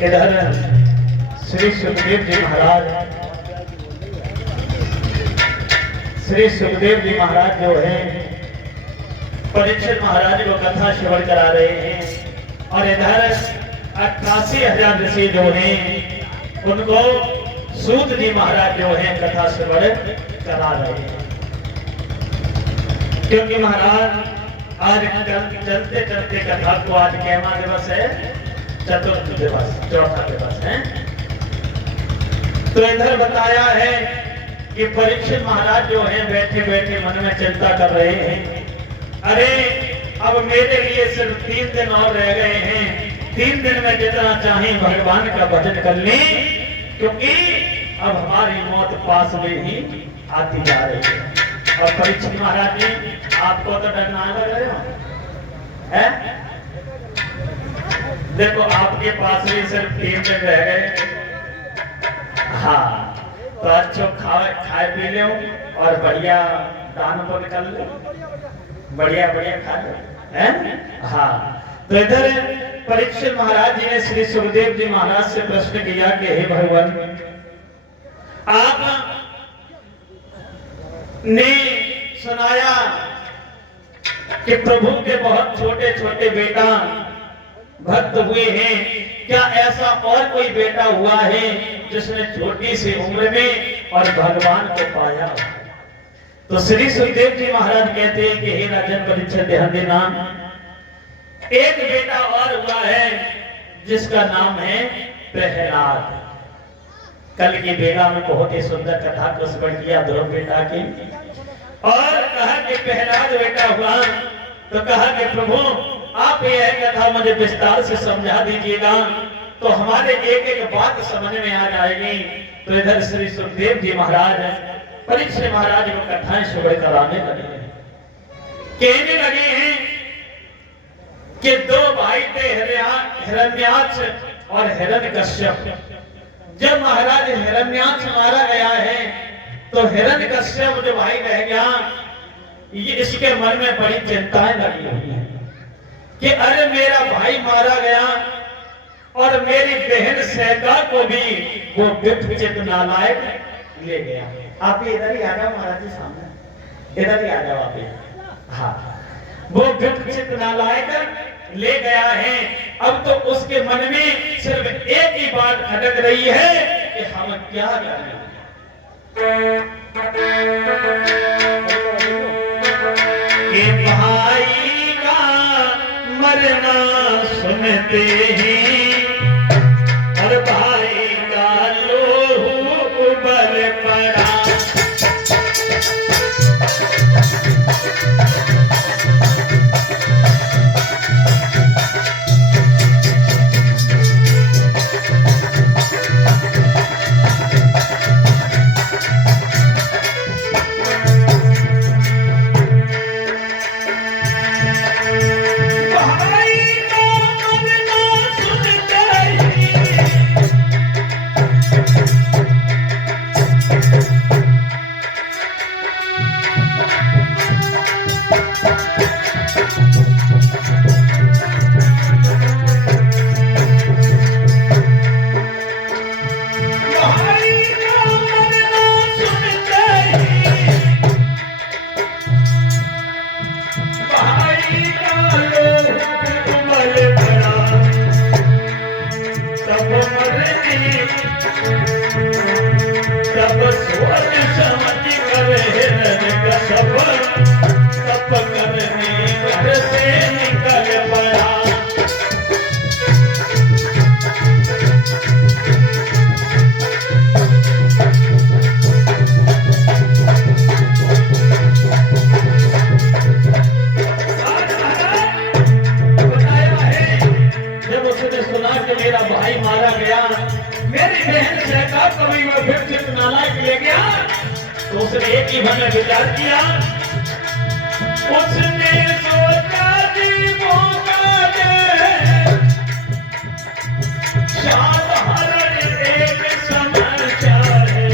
इधर श्री सुखदेव जी महाराज जो है परीक्षित महाराज को कथा श्रवण करा रहे हैं और इधर 88,000 ऋषि जो हैं उनको सूत जी महाराज जो है कथा श्रवण करा रहे हैं। क्योंकि महाराज आज चलते चलते कथा को आज कैमा दिवस है, चतुर्थ दिवस, चौथा दिवस है। तो इधर बताया है कि परीक्षित महाराज जो है बैठे बैठे मन में चिंता कर रहे हैं, अरे अब मेरे लिए सिर्फ 3 दिन और रह गए हैं, 3 दिन में जितना चाहे भगवान का भजन कर लें, क्योंकि अब हमारी मौत पास में ही आती जा रही है। और परीक्षित महाराज जी, आपको तो डर ना लग रहे हो है? देखो आपके पास भी सिर्फ 3 दिन रह गए। हाँ, तो अच्छो खाए पी लो और बढ़िया दान पुण्य कर लो, बढ़िया बढ़िया खा लो है। हाँ, तो इधर परीक्षित महाराज जी ने श्री सुखदेव जी महाराज से प्रश्न किया कि हे भगवान, आप ने सुनाया कि प्रभु के बहुत छोटे छोटे बेटा भक्त हुए हैं, क्या ऐसा और कोई बेटा हुआ है जिसने छोटी सी उम्र में और भगवान को पाया? तो श्री सुखदेव जी महाराज कहते हैं कि हे राजन परीक्षित ध्यान देना, एक बेटा और हुआ है जिसका नाम है प्रहलाद। कल की बेला में बहुत ही सुंदर कथा को स्मरण किया ध्रुव बेटा की, और कहा कि प्रहलाद बेटा हुआ, तो कहा कि प्रभु आप यह कथा मुझे विस्तार से समझा दीजिएगा तो हमारे एक एक बात समझ में आ जाएगी। तो इधर श्री सुखदेव जी महाराज परीक्षित महाराज को कथाएं श्रवण कराने लगे हैं, कहने लगे हैं कि 2 भाई थे, हिरण्याक्ष और हिरण्यकश्यप। जब महाराज हिरण्याक्ष मारा गया है तो हिरण्यकश्यप जो भाई रह गया, ये इसके मन में बड़ी चिंताएं लगी हुई हैं कि अरे मेरा भाई मारा गया और मेरी बहन सैका को भी वो विपचित नालायक ले गया। आप इधर ही आ जाओ महाराज जी, सामने इधर ही आ जाओ आप। हाँ, वो विपचित नालायक ले गया है। अब तो उसके मन में सिर्फ एक ही बात खटक रही है कि हम क्या करें। कि भाई का मरना सुनते ही और भाई का लोहू उबल पड़ा। तो उसने एक ही मन में विचार किया, उसने सोचा जीवों का साधारण एक समाचार है,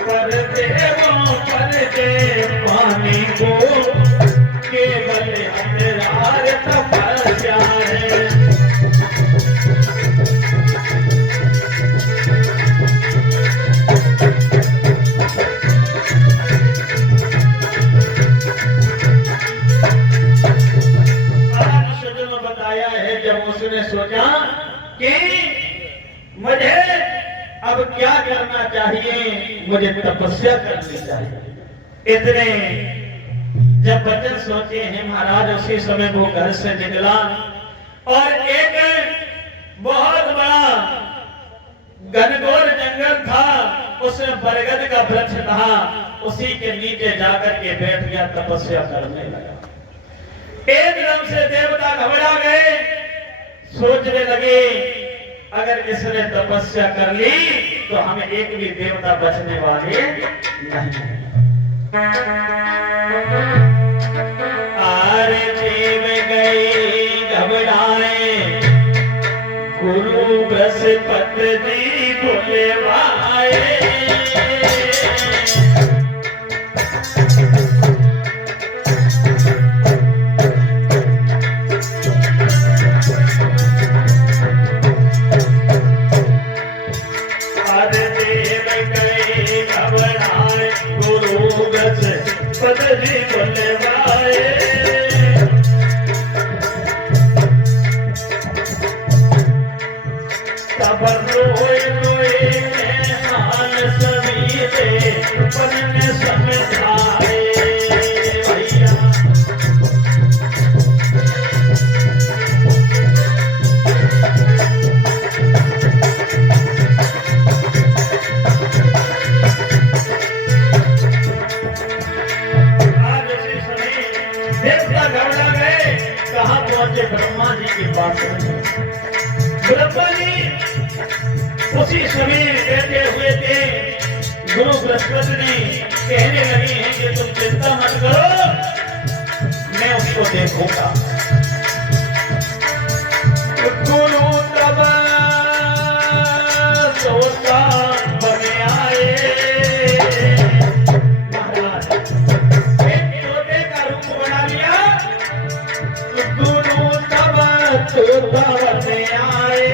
पर देवों पर दे पानी को केवल हमारे तपस्या जब उसने सोचा कि मुझे अब क्या करना चाहिए, मुझे तपस्या करनी चाहिए। इतने जब वचन सोचे हैं महाराज, उसी समय वो घर से निकला और एक बहुत बड़ा घनघोर जंगल था, उसमें बरगद का वृक्ष था, उसी के नीचे जाकर के बैठ गया, तपस्या करने लगा। एकदम से देवता घबरा गए, सोचने लगे अगर इसने तपस्या कर ली तो हमें एक भी देवता बचने वाले नहीं। आरे देव गए घबराए, गुरु बृहस्पति जी बुलवाए। पदवी बुलवाए, तब रोए रोए हाल सभी दे पन समझाए। भैया कहाँ पहुंचे? ब्रह्मा जी के पास। ब्रह्मा जी उसी समय बैठे हुए थे, गुरु बृहस्पति जी कहने लगे हैं कि तुम चिंता मत करो, मैं उसको देखूंगा। गुरु तब सोता बने आए, महाराज एक छोटे का रूप बना लिया। गुरु तब सोता बने आए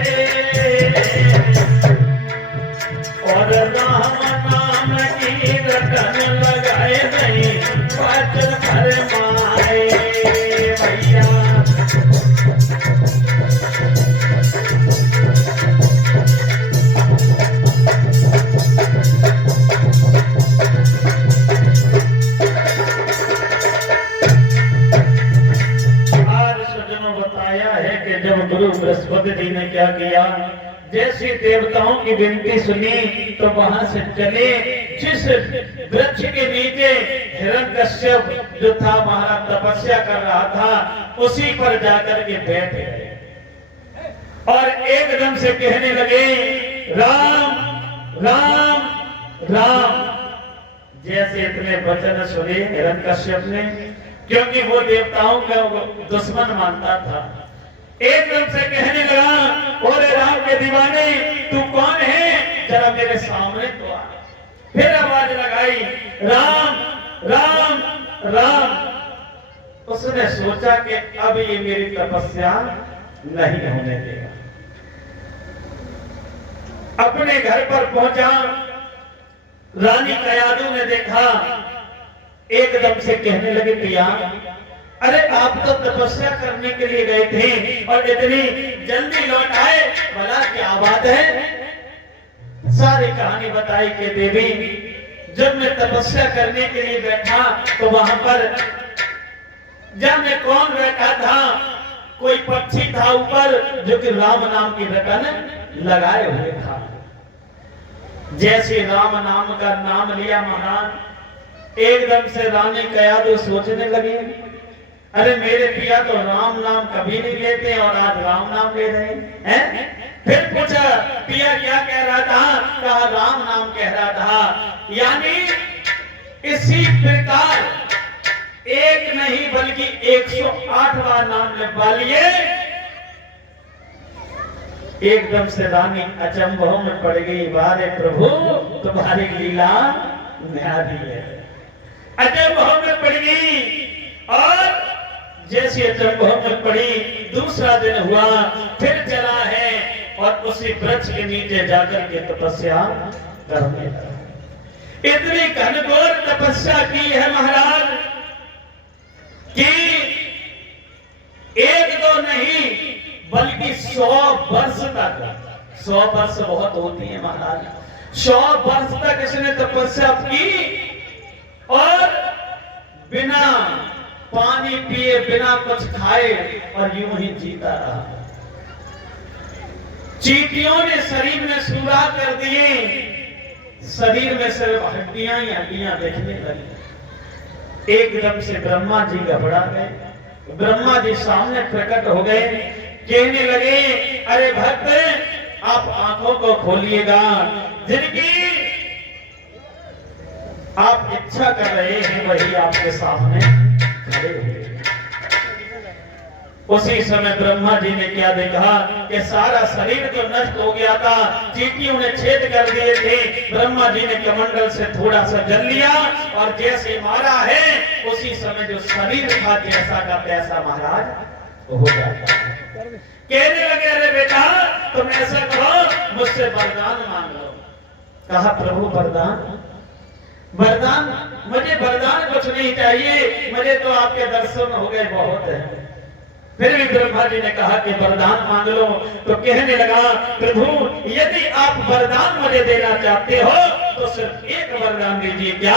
और राम नाम की रटन लगाए, नहीं वचन फरमाए। भैया बताया है कि जब गुरु बृहस्पति जी ने क्या किया, जैसे देवताओं की विनती सुनी तो वहां से चले, जिस वृक्ष के नीचे हिरण्यकश्यप जो था महाराज तपस्या कर रहा था, उसी पर जाकर के बैठ गए और एकदम से कहने लगे राम राम राम। जैसे इतने वचन सुने हिरण्यकश्यप ने, क्योंकि वो देवताओं का दुश्मन मानता था, एकदम से कहने लगा और राम के दीवाने तू कौन है, जरा मेरे सामने तो आ। फिर आवाज लगाई राम राम राम। उसने सोचा कि अब ये मेरी तपस्या नहीं होने देगा। अपने घर पर पहुंचा, रानी कयादू ने देखा, एकदम से कहने लगे पिया, अरे आप तो तपस्या करने के लिए गए थे और इतनी जल्दी लौट आए, भला क्या बात है? सारी कहानी बताई कि देवी जब मैं तपस्या करने के लिए बैठा तो वहां पर जब मैं कौन बैठा था, कोई पक्षी था ऊपर जो कि राम नाम की रटन लगाए हुए था। जैसे राम नाम का नाम लिया महाराज, एकदम से रानी कयादू सोचने लगी, अरे मेरे पिया तो राम नाम कभी नहीं लेते और आज राम नाम ले रहे हैं। फिर पूछा पिया क्या कह रहा था? कहा राम नाम कह रहा था। यानी इसी प्रकार एक नहीं बल्कि 108 बार नाम लिखवा लिए। एकदम से रानी अचंभों में पड़ गई, वारे प्रभु तुम्हारी लीला न्यारी है। अचंभों में पड़ गई और जैसे अचंभों में पड़ी, दूसरा दिन हुआ, फिर चला है और उसी वृक्ष के नीचे जाकर के तपस्या करने लगा। इतनी घनघोर तपस्या की है महाराज कि एक दो नहीं बल्कि 100 वर्ष तक, 100 वर्ष बहुत होती है महाराज, 100 वर्ष तक इसने तपस्या की और बिना पानी पिए, बिना कुछ खाए और यूं ही जीता रहा। चींटियों ने शरीर में सूरा कर दिए, शरीर में सिर्फ हड्डियां ही हड्डियां देखने लगी। एकदम से ब्रह्मा जी घबरा गए, ब्रह्मा जी सामने प्रकट हो गए, कहने लगे अरे भक्त आप आंखों को खोलिएगा, जिनकी आप इच्छा कर रहे हैं वही आपके सामने खड़े हुए। उसी समय ब्रह्मा जी ने क्या देखा कि सारा शरीर तो नष्ट हो गया था, चींटियों ने छेद कर दिए थे। ब्रह्मा जी ने कमंडल से थोड़ा सा जल लिया और जैसे मारा है उसी समय जो शरीर था जैसा का तैसा महाराज हो जाता है। कहने लगे अरे बेटा तुम ऐसा करो मुझसे वरदान मांग लो। कहा प्रभु वरदान? वरदान? मुझे वरदान कुछ नहीं चाहिए, मुझे तो आपके दर्शन हो गए बहुत है। फिर भी ब्रह्मा जी ने कहा कि वरदान मांग लो। तो कहने लगा प्रभु यदि आप वरदान मुझे देना चाहते हो तो सिर्फ एक वरदान दीजिए। क्या?